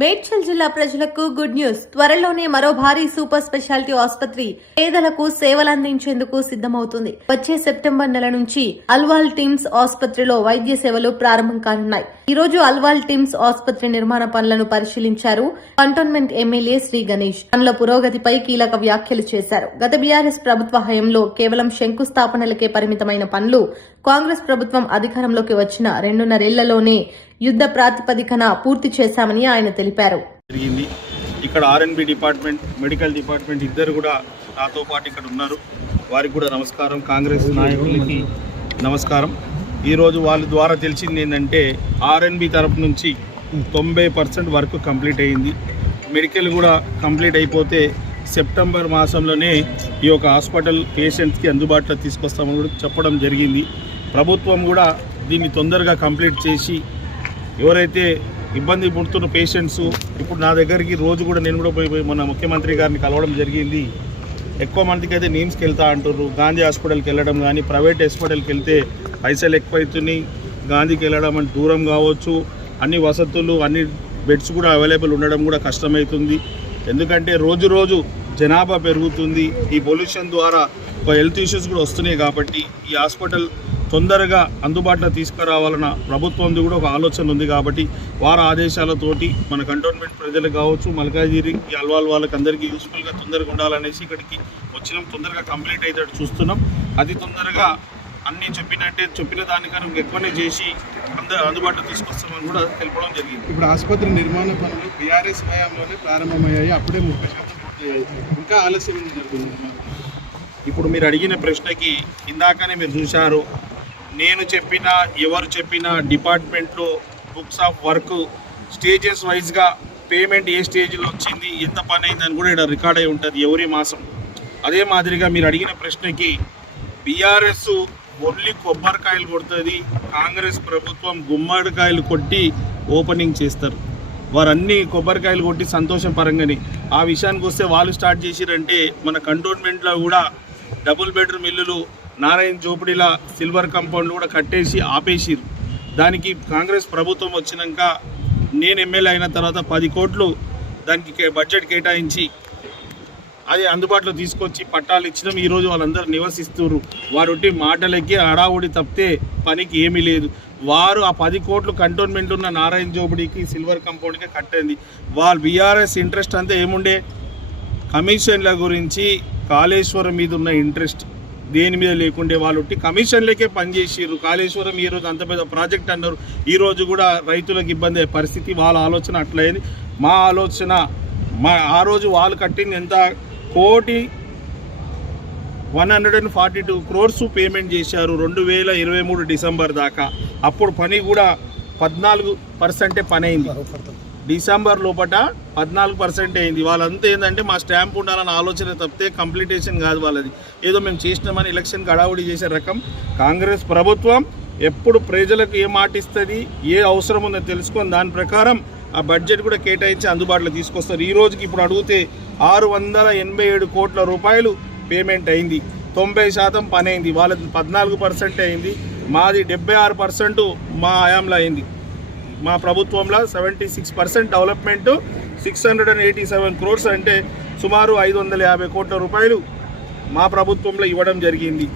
మేడ్చల్ జిల్లా ప్రజలకు good news. త్వరలోనే మరో భారీ సూపర్ స్పెషాలిటీ ఆసుపత్రి పేదలకు సేవలందించేందుకు సిద్ధమవుతుంది. వచ్చే సెప్టెంబర్ నెల నుంచి అల్వాల్ టీమ్స్ ఆసుపత్రిలో వైద్య సేవలు ప్రారంభం కానున్నాయి. ఈ రోజు అల్వాల్ టీమ్స్ ఆసుపత్రి నిర్మాణ పనులను పరిశీలించారు కంటోన్మెంట్ ఎమ్మెల్యే శ్రీ గణేష్. పనుల పురోగతిపై కీలక వ్యాఖ్యలు చేశారు. గత బీఆర్ఎస్ ప్రభుత్వ హయాంలో కేవలం శంకుస్థాపనలకే పరిమితమైన పనులు కాంగ్రెస్ ప్రభుత్వం అధికారంలోకి వచ్చిన 2.5 ఏళ్లలోనే యుద్ధ ప్రాతిపదికన పూర్తి చేశామని ఆయన తెలిపారు. ఇక్కడ ఆర్ఎన్బి డిపార్ట్మెంట్, మెడికల్ డిపార్ట్మెంట్ ఇద్దరు కూడా నాతో పాటు ఇక్కడ ఉన్నారు. వారికి కూడా నమస్కారం. కాంగ్రెస్ నాయకులకి నమస్కారం. ఈరోజు వాళ్ళ ద్వారా తెలిసింది ఏంటంటే ఆర్ఎన్బి తరపు నుంచి 90% వర్క్ కంప్లీట్ అయ్యింది. మెడికల్ కూడా కంప్లీట్ అయిపోతే సెప్టెంబర్ మాసంలోనే ఈ యొక్క హాస్పిటల్ పేషెంట్స్కి అందుబాటులో తీసుకొస్తామని కూడా చెప్పడం జరిగింది. ప్రభుత్వం కూడా దీన్ని తొందరగా కంప్లీట్ చేసి ఎవరైతే ఇబ్బంది పడుతున్న పేషెంట్స్ ఇప్పుడు నా దగ్గరికి రోజు కూడా నేను కూడా పోయి మొన్న ముఖ్యమంత్రి గారిని కలవడం జరిగింది. ఎక్కువ మందికి అయితే నీమ్స్కి వెళ్తా అంటారు. గాంధీ హాస్పిటల్కి వెళ్ళడం కానీ ప్రైవేట్ హాస్పిటల్కి వెళ్తే పైసలు ఎక్కువైతున్నాయి. గాంధీకి వెళ్ళడం అంటే దూరం కావచ్చు, అన్ని వసతులు అన్ని బెడ్స్ కూడా అవైలబుల్ ఉండడం కూడా కష్టమవుతుంది. ఎందుకంటే రోజు రోజు జనాభా పెరుగుతుంది. ఈ పొల్యూషన్ ద్వారా హెల్త్ ఇష్యూస్ కూడా వస్తున్నాయి. కాబట్టి ఈ హాస్పిటల్ తొందరగా అందుబాటులో తీసుకురావాలన్న ప్రభుత్వంది కూడా ఒక ఆలోచన ఉంది. కాబట్టి వారి ఆదేశాలతోటి మన కంటోన్మెంట్ ప్రజలకు కావచ్చు, మల్కాజిగిరి అల్వాల్ వాళ్ళకి అందరికీ యూస్ఫుల్గా తొందరగా ఉండాలనేసి ఇక్కడికి వచ్చినాం. తొందరగా కంప్లీట్ అయ్యేటట్టు చూస్తున్నాం. అది తొందరగా అన్నీ చెప్పిన దానికన్నా ఎక్కువనే చేసి అందుబాటులో తీసుకొస్తామని కూడా తెలపడం జరిగింది. ఇప్పుడు ఆసుపత్రి నిర్మాణ పనులు బీఆర్ఎస్ హయాంలోనే ప్రారంభమయ్యాయి. అప్పుడే 30% పూర్తయ్యాయి. ఇంకా ఆలస్యం జరుగుతుంది. ఇప్పుడు మీరు అడిగిన ప్రశ్నకి ఇందాకనే మీరు చూశారు. నేను చెప్పిన ఎవరు చెప్పిన డిపార్ట్మెంట్లో బుక్స్ ఆఫ్ వర్క్ స్టేజెస్ వైజ్గా పేమెంట్ ఏ స్టేజ్లో వచ్చింది, ఎంత పని అయిందని కూడా ఇక్కడ రికార్డ్ అయి ఉంటుంది ఎవరి మాసం. అదే మాదిరిగా మీరు అడిగిన ప్రశ్నకి బీఆర్ఎస్ ఓన్లీ కొబ్బరికాయలు కొడుతుంది, కాంగ్రెస్ ప్రభుత్వం గుమ్మడికాయలు కొట్టి ఓపెనింగ్ చేస్తారు. వారన్నీ కొబ్బరికాయలు కొట్టి సంతోషం పరంగానే. ఆ విషయానికి వస్తే వాళ్ళు స్టార్ట్ చేసిరంటే మన కంటోన్మెంట్లో కూడా డబుల్ బెడ్రూమ్ ఇల్లులు నారాయణ జోపిడిలా సిల్వర్ కాంపౌండ్ కూడా కట్టేసి ఆపేసిరు. దానికి కాంగ్రెస్ ప్రభుత్వం వచ్చినాక నేను ఎమ్మెల్యే అయిన తర్వాత 10 కోట్లు దానికి బడ్జెట్ కేటాయించి అది అందుబాటులో తీసుకొచ్చి పట్టాలు ఇచ్చినాం. ఈరోజు వాళ్ళందరూ నివసిస్తున్నారు. వారు మాటలకి హడావుడి తప్పితే పనికి ఏమీ లేదు. వారు ఆ 10 కోట్లు కంటోన్మెంట్ ఉన్న నారాయణ జోపిడికి సిల్వర్ కాంపౌండ్కి కట్టింది. వాళ్ళ బీఆర్ఎస్ ఇంట్రెస్ట్ అంతా ఏముండే కమిషన్ల గురించి, కాళేశ్వరం మీద ఉన్న ఇంట్రెస్ట్ దేని మీద లేకుండే వాళ్ళు కమిషన్లకే పనిచేసారు. కాళేశ్వరం ఈరోజు అంత పెద్ద ప్రాజెక్ట్ అన్నారు. ఈరోజు కూడా రైతులకు ఇబ్బంది అయ్యే పరిస్థితి. వాళ్ళ ఆలోచన అట్లయింది. మా ఆలోచన ఆ రోజు వాళ్ళు కట్టింది ఎంత 1,142 crores పేమెంట్ చేశారు 2023 డిసెంబర్ దాకా. అప్పుడు పని కూడా 14% పని అయింది. డిసెంబర్ లోపల 14% అయింది. వాళ్ళంతా ఏంటంటే మా స్టాంప్ ఉండాలన్న ఆలోచన తప్పితే కంప్లీటేషన్ కాదు వాళ్ళది. ఏదో మేము చేసినామని ఎలక్షన్ గడావుడి చేసే రకం. కాంగ్రెస్ ప్రభుత్వం ఎప్పుడు ప్రజలకు ఏ మాట ఇస్తుంది, ఏ అవసరం ఉందో తెలుసుకొని దాని ప్రకారం ఆ బడ్జెట్ కూడా కేటాయించి అందుబాటులో తీసుకొస్తారు. ఈ రోజుకి ఇప్పుడు అడిగితే 687 కోట్ల రూపాయలు పేమెంట్ అయింది. 90% పని అయింది. వాళ్ళది 14% అయింది. మాది 76% మా హయాంలో అయింది. మా ప్రభుత్వంలో 76% డెవలప్మెంట్, 687 crores అంటే సుమారు 550 కోట్ల రూపాయలు మా ప్రభుత్వంలో ఇవ్వడం జరిగింది.